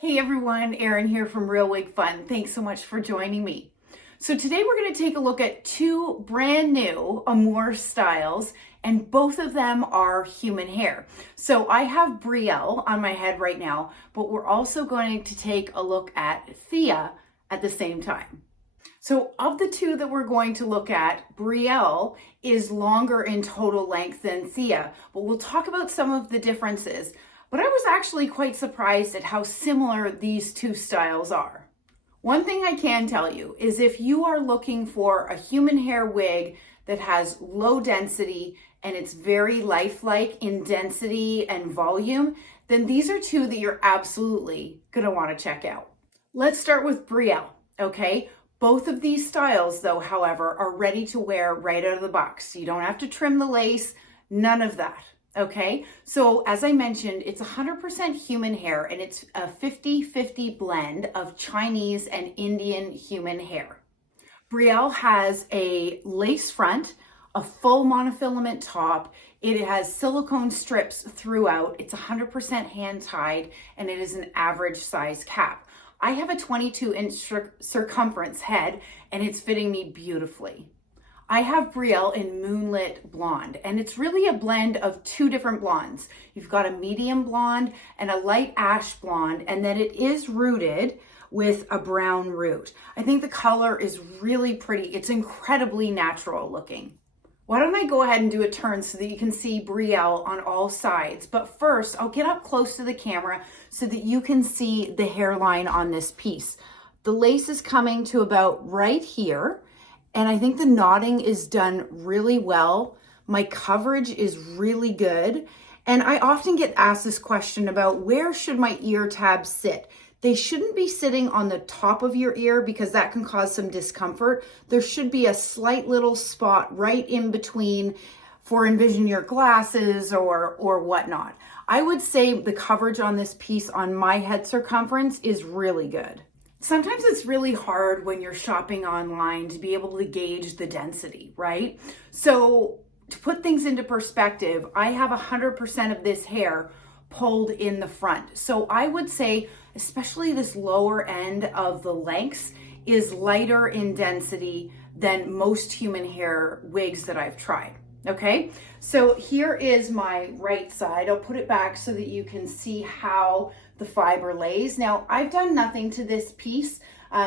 Hey everyone, Erin here from Real Wig Fun. Thanks so much for joining me. So today we're going to take a look at two brand new AMORE styles, and both of them are human hair. So I have Brielle on my head right now, but we're also going to take a look at Thea at the same time. So of the two that we're going to look at, Brielle is longer in total length than Thea, but we'll talk about some of the differences. But I was actually quite surprised at how similar these two styles are. One thing I can tell you is if you are looking for a human hair wig that has low density and it's very lifelike in density and volume, then these are two that you're absolutely gonna wanna check out. Let's start with Brielle, okay? Both of these styles though, however, are ready to wear right out of the box. You don't have to trim the lace, none of that. Okay, so as I mentioned, it's 100% human hair and it's a 50-50 blend of Chinese and Indian human hair. Brielle has a lace front, a full monofilament top. It has silicone strips throughout. It's 100% hand tied and it is an average size cap. I have a 22-inch circumference head and it's fitting me beautifully. I have Brielle in Moonlight blonde, and it's really a blend of two different blondes. You've got a medium blonde and a light ash blonde, and then it is rooted with a brown root. I think the color is really pretty. It's incredibly natural looking. Why don't I go ahead and do a turn so that you can see Brielle on all sides. But first, I'll get up close to the camera so that you can see the hairline on this piece. The lace is coming to about right here. And I think the knotting is done really well. My coverage is really good. And I often get asked this question about where should my ear tabs sit? They shouldn't be sitting on the top of your ear because that can cause some discomfort. There should be a slight little spot right in between for envision your glasses or whatnot. I would say the coverage on this piece on my head circumference is really good. Sometimes it's really hard when you're shopping online to be able to gauge the density, right? So to put things into perspective, I have 100% of this hair pulled in the front. So I would say, especially this lower end of the lengths is lighter in density than most human hair wigs that I've tried. Okay, so here is my right side. I'll put it back so that you can see how the fiber lays. Now, I've done nothing to this piece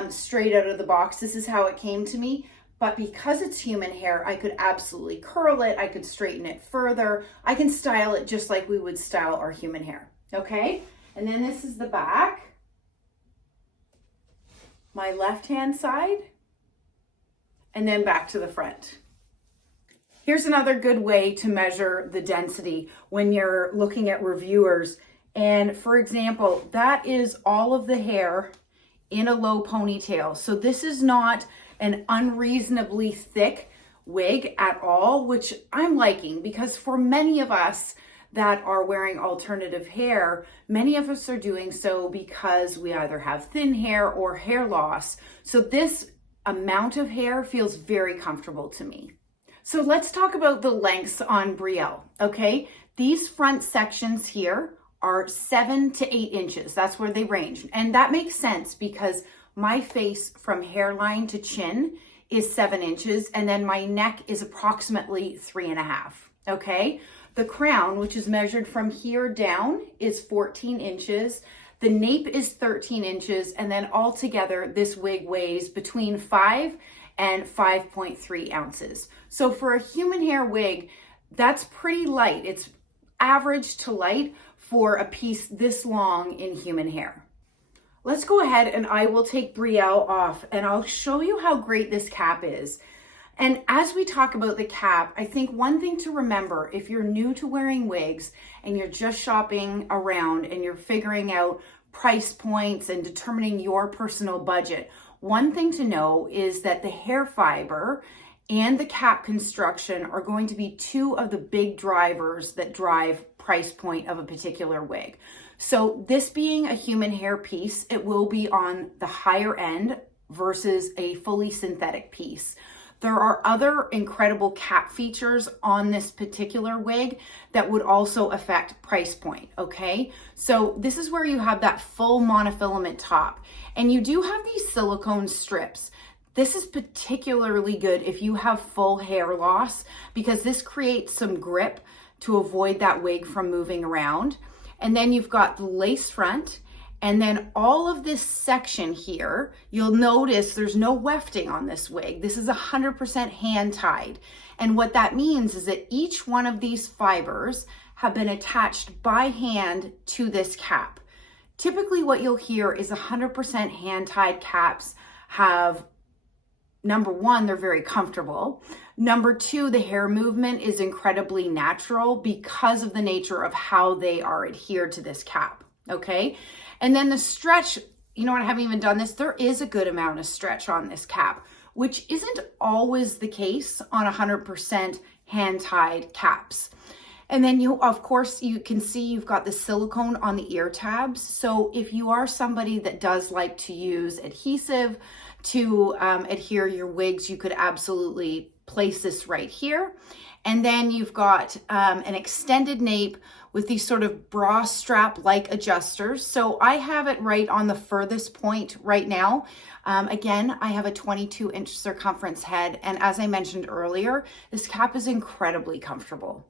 straight out of the box. This is how it came to me, but because it's human hair, I could absolutely curl it. I could straighten it further. I can style it just like we would style our human hair, okay? And then this is the back, my left-hand side, and then back to the front. Here's another good way to measure the density when you're looking at reviewers. And for example, that is all of the hair in a low ponytail. So this is not an unreasonably thick wig at all, which I'm liking because for many of us that are wearing alternative hair, many of us are doing so because we either have thin hair or hair loss. So this amount of hair feels very comfortable to me. So let's talk about the lengths on Brielle, okay? These front sections here are 7 to 8 inches. That's where they range. And that makes sense because my face from hairline to chin is 7 inches, and then my neck is approximately 3.5, okay? The crown, which is measured from here down, is 14 inches. The nape is 13 inches, and then altogether, this wig weighs between 5 and 5.3 ounces. So for a human hair wig, that's pretty light. It's average to light for a piece this long in human hair. Let's go ahead and I will take Brielle off and I'll show you how great this cap is. And as we talk about the cap, I think one thing to remember if you're new to wearing wigs and you're just shopping around and you're figuring out price points and determining your personal budget, one thing to know is that the hair fiber and the cap construction are going to be two of the big drivers that drive price point of a particular wig. So this being a human hair piece, it will be on the higher end versus a fully synthetic piece. There are other incredible cap features on this particular wig that would also affect price point, okay? So this is where you have that full monofilament top, and you do have these silicone strips. This is particularly good if you have full hair loss, because this creates some grip to avoid that wig from moving around. And then you've got the lace front, and then all of this section here, you'll notice there's no wefting on this wig. This is 100% hand tied. And what that means is that each one of these fibers have been attached by hand to this cap. Typically what you'll hear is 100% hand tied caps have, number one, they're very comfortable. Number two, the hair movement is incredibly natural because of the nature of how they are adhered to this cap, okay? And then the stretch, you know what, I haven't even done this. There is a good amount of stretch on this cap, which isn't always the case on 100% hand-tied caps. And then of course, you can see you've got the silicone on the ear tabs. So if you are somebody that does like to use adhesive to adhere your wigs, you could absolutely place this right here. And then you've got an extended nape with these sort of bra strap like adjusters. So I have it right on the furthest point right now. Again, I have a 22-inch circumference head. And as I mentioned earlier, this cap is incredibly comfortable.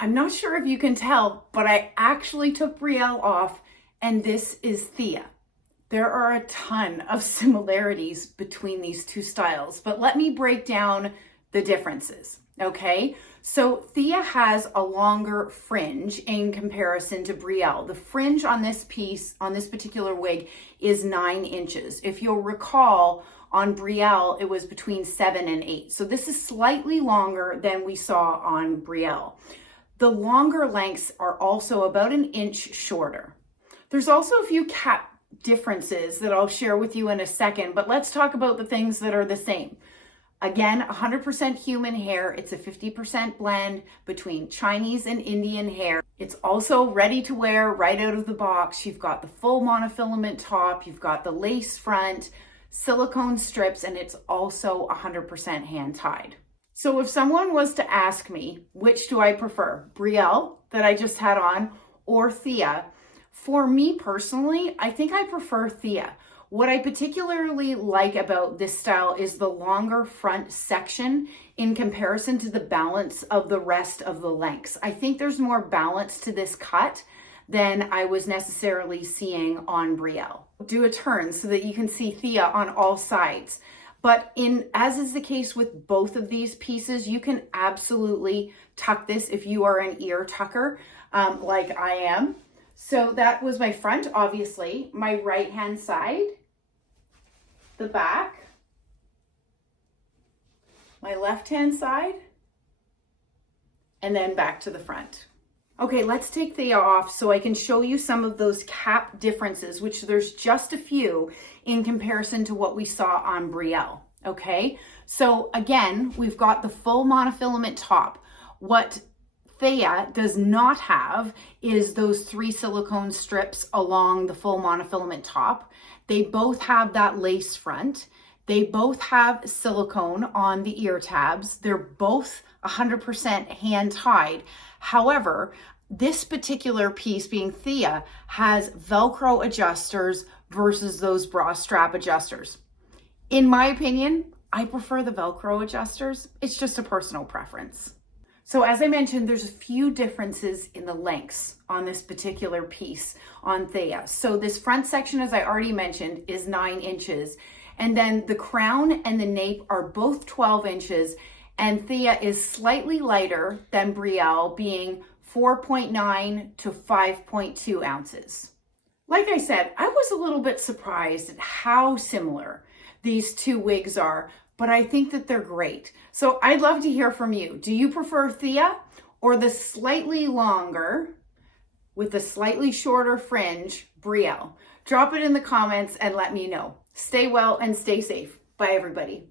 I'm not sure if you can tell, but I actually took Brielle off, and this is Thea. There are a ton of similarities between these two styles, but let me break down the differences, okay? So Thea has a longer fringe in comparison to Brielle. The fringe on this piece, on this particular wig, is 9 inches. If you'll recall, on Brielle, it was between 7 and 8. So this is slightly longer than we saw on Brielle. The longer lengths are also about 1 inch shorter. There's also a few cap differences that I'll share with you in a second, but let's talk about the things that are the same. Again, 100% human hair. It's a 50% blend between Chinese and Indian hair. It's also ready to wear right out of the box. You've got the full monofilament top, you've got the lace front, silicone strips, and it's also 100% hand tied. So if someone was to ask me, which do I prefer, Brielle that I just had on or Thea? For me personally, I think I prefer Thea. What I particularly like about this style is the longer front section in comparison to the balance of the rest of the lengths. I think there's more balance to this cut than I was necessarily seeing on Brielle. Do a turn so that you can see Thea on all sides. But as is the case with both of these pieces, you can absolutely tuck this if you are an ear tucker like I am. So that was my front, obviously, my right-hand side, the back, my left-hand side, and then back to the front. Okay, let's take Thea off so I can show you some of those cap differences, which there's just a few in comparison to what we saw on Brielle, okay? So again, we've got the full monofilament top. What Thea does not have is those 3 silicone strips along the full monofilament top. They both have that lace front. They both have silicone on the ear tabs. They're both 100% hand tied. However, this particular piece, being Thea, has Velcro adjusters versus those bra strap adjusters. In my opinion, I prefer the Velcro adjusters. It's just a personal preference. So as I mentioned, there's a few differences in the lengths on this particular piece on Thea. So this front section, as I already mentioned, is 9 inches. And then the crown and the nape are both 12 inches. And Thea is slightly lighter than Brielle, being 4.9 to 5.2 ounces. Like I said, I was a little bit surprised at how similar these two wigs are, but I think that they're great. So I'd love to hear from you. Do you prefer Thea or the slightly longer with the slightly shorter fringe Brielle? Drop it in the comments and let me know. Stay well and stay safe. Bye, everybody.